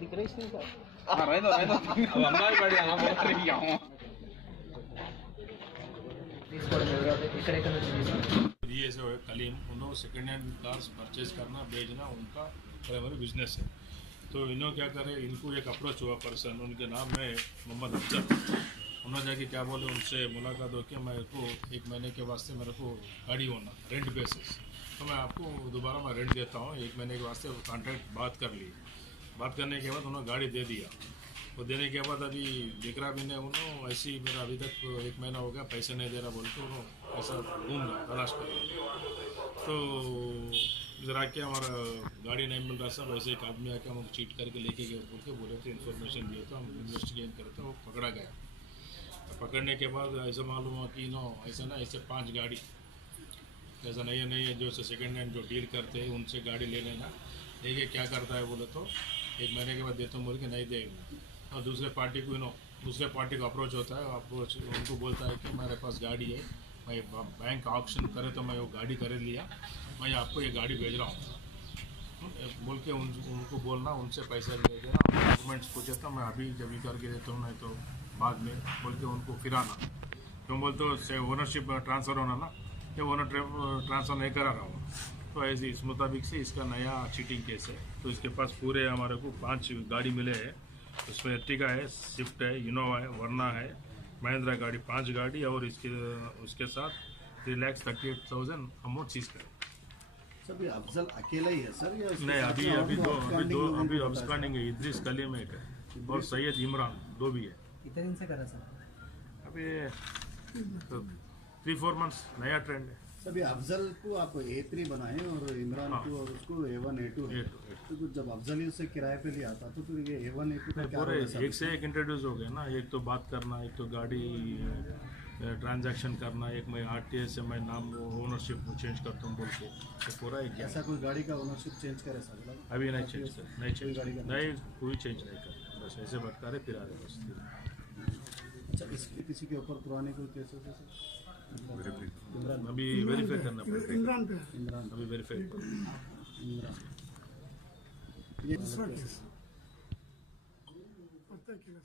दिख रही इसमें क्या? रहना अब हमारी बड़ी हम बोल रही हूं తీసుకోవడం ఎవరు ఎక్కడెక్కడ నుంచి తీసుకుంటారు? ये जो है कलीम उन्होंने सेकेंड हैंड कार्स परचेज करना बेचना उनका प्राइमरी बिजनेस है। तो इन्होंने क्या करे, इनको एक अप्रोच हुआ पर्सन, उनके नाम है मोहम्मद अफजल। उन्होंने जाके क्या बोले, उनसे मुलाकात हो कि मेरे को 1 महीने के वास्ते मेरे को गाड़ी होना रेंट बेसिस, तो मैं आपको दोबारा मैं रेंट देता हूँ। 1 महीने के वास्ते कॉन्ट्रैक्ट बात कर ली। बात करने के बाद उन्होंने गाड़ी दे दिया। वो देने के बाद अभी दिख रहा भी नहीं उन्होंने, ऐसे ही मेरा अभी तक 1 महीना हो गया पैसे नहीं दे रहा बोल के उन्होंने ऐसा घूम रहा तलाश कर रहा। तो इधर आके हमारा गाड़ी नहीं मिल रहा सब, ऐसे एक आदमी आके हम चीट करके लेके गए बोल के बोले थे, इन्फॉर्मेशन दिए तो हम इन्वेस्टिगेट करते वो पकड़ा गया। तो पकड़ने के बाद ऐसा मालूम हुआ कि नो ऐसा ना ऐसे 5 गाड़ी ऐसा नहीं है जो सेकेंड हैंड जो डील करते हैं उनसे गाड़ी ले लेना। देखिए क्या करता है बोले तो 1 महीने के बाद देता हूँ बोल के नहीं देगा, और दूसरे पार्टी को अप्रोच होता है, अप्रोच उनको बोलता है कि मेरे पास गाड़ी है, मैं बैंक ऑक्शन करे तो मैं वो गाड़ी खरीद लिया, मैं आपको ये गाड़ी भेज रहा हूँ बोल के उनको बोलना, उनसे पैसे ले देना, डॉक्यूमेंट्स पूछे तो मैं अभी जब करके देता हूँ नहीं तो बाद में बोल के उनको फिराना। क्यों बोलते हो ओनरशिप ट्रांसफ़र होना ना, ये ओनर ट्रांसफ़र नहीं करा रहा हूँ। तो ऐसे इस मुताबिक से इसका नया चीटिंग केस है। तो इसके पास पूरे हमारे को 5 गाड़ी मिले हैं, उसमें एर्टिगा है, स्विफ्ट है, इनोवा है, वर्ना है, महिंद्रा गाड़ी 5 गाड़ी, और उसके साथ 3,38,000 अमाउंट सीज करें। सर ये अफजल अकेला ही है सर या नहीं, अभी अब्सकॉन्डिंग है, इद्रिस कलीम एक है और सैयद इमरान 2 भी है। कितने दिन से करा सर? अभी 3-4 मंथ्स नया ट्रेंड है। सर ये अफजल को आप A3 बनाए और इमरान को और उसको A1 A2 है। तो जब अफजल ही उसे किराए पे लिया था तो फिर ये A1 A2 का क्या पूरे होगा सर? एक से एक इंट्रोड्यूस हो गया ना, एक तो बात करना, एक तो गाड़ी ट्रांजैक्शन करना, एक मैं RTA से मैं नाम ओनरशिप चेंज करता हूँ बोल के, तो पूरा एक ऐसा कोई गाड़ी का ओनरशिप चेंज करे सर? अभी नहीं चेंज कर, नहीं चेंज गाड़ी का नहीं, कोई चेंज नहीं कर, बस ऐसे भटका रहे फिर आ रहे बस। अच्छा, इसके किसी के ऊपर पुराने कोई केस होते सर? अभी वेरीफाई करना पड़ेगा, इमरान अभी वेरीफाई इमरान ये पता किया